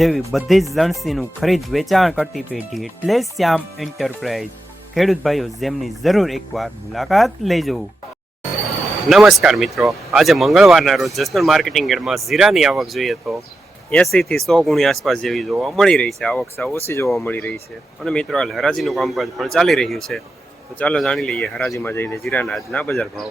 જેવી બધી જ લણસીનું ખરીદ વેચાણ કરતી પેઢી એટલે શ્યામ એન્ટરપ્રાઇઝ. ખેડૂત ભાઈઓ, જેમની જરૂર એકવાર મુલાકાત લેજો. નમસ્કાર મિત્રો. આજે મંગળવારના રોજ જસનલ માર્કેટિંગ યાર્ડમાં જીરાની આવક જોઈએ તો એસી થી સો ગુણી આસપાસ જેવી જોવા મળી રહી છે. આવક સાવ ઓછી જોવા મળી રહી છે. અને મિત્રો, હાલ હરાજીનું કામકાજ પણ ચાલી રહ્યું છે. તો ચાલો જાણી લઈએ હરાજીમાં જઈને જીરાના આજના બજાર ભાવ.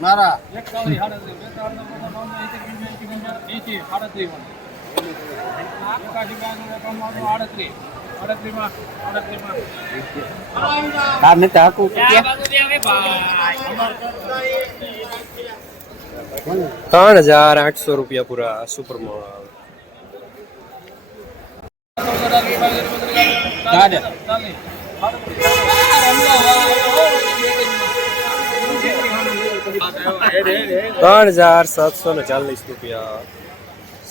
મારા તાર નથી હાકું. ત્રણ હજાર આઠસો રૂપિયા પૂરા સુપરમાં ત્રણ હજાર સાતસો ને ચાલીસ રૂપિયા.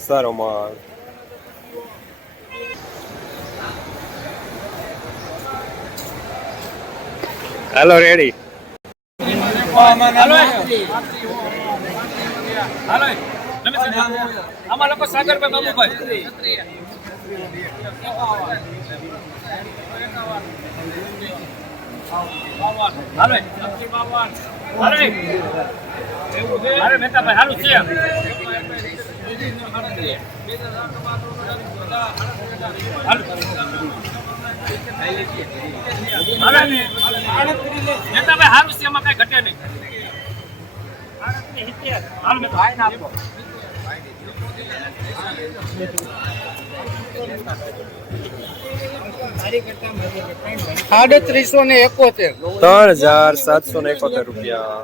સારો માલ હેલો રેડી. બાબુભાઈ. હાલું છે એમાં કઈ ઘટે નહીં હાલ મહેતાભાઈ સાડત્રીસો ને એકોતેર. ત્રણ હજાર સાતસો ને એકોતેર રૂપિયા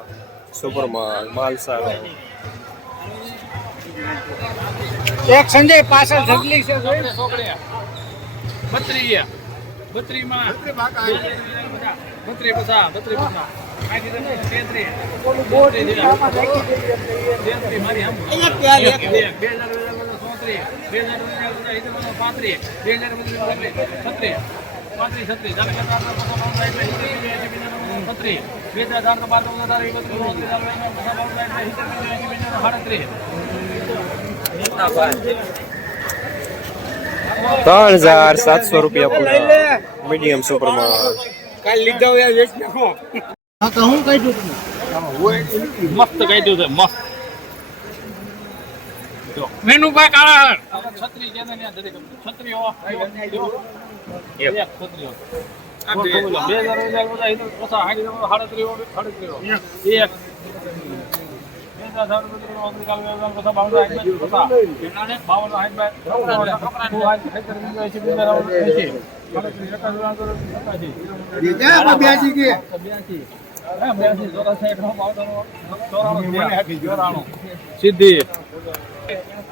સુપર માલ માલ સારો એક સંજય પાછળ ઢગલી છે બત્રી બત્રી માં બત્રી પસા બત્રી ત્રણ હજાર સાતસો રૂપિયા પૂરા. મીડિયમ સુપર કાલ લીધા હોય વેચ નાખો હું કહી દઉં મસ્ત કહી દઉં મસ્ત. મેનુભાઈ કાળા છત્રી છે ને ત્યાં દરેક છત્રીઓ છત્રીઓ સિદ્ધિ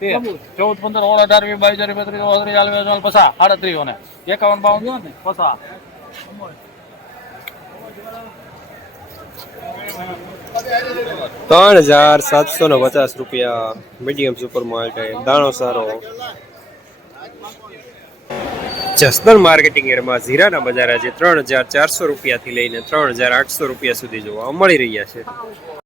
ચૌદ, પંદર ઓળ અઢાર વીસ બાવીસ હજાર બત્રીસ ઓગણત્રીસ, ચાલીસ પસા સાડત્રીસ ને એકાવન, બાવન પસા ત્રણ હજાર સાતસો ને પચાસ રૂપિયા મીડિયમ સુપર માર્કેટ દાણો સારો. જસદણ માર્કેટિંગ એરમાં ઝીરાના બજાર આજે ત્રણ હજાર ચારસો રૂપિયાથી લઈને ત્રણ હજાર આઠસો રૂપિયા સુધી જોવા મળી રહ્યા છે.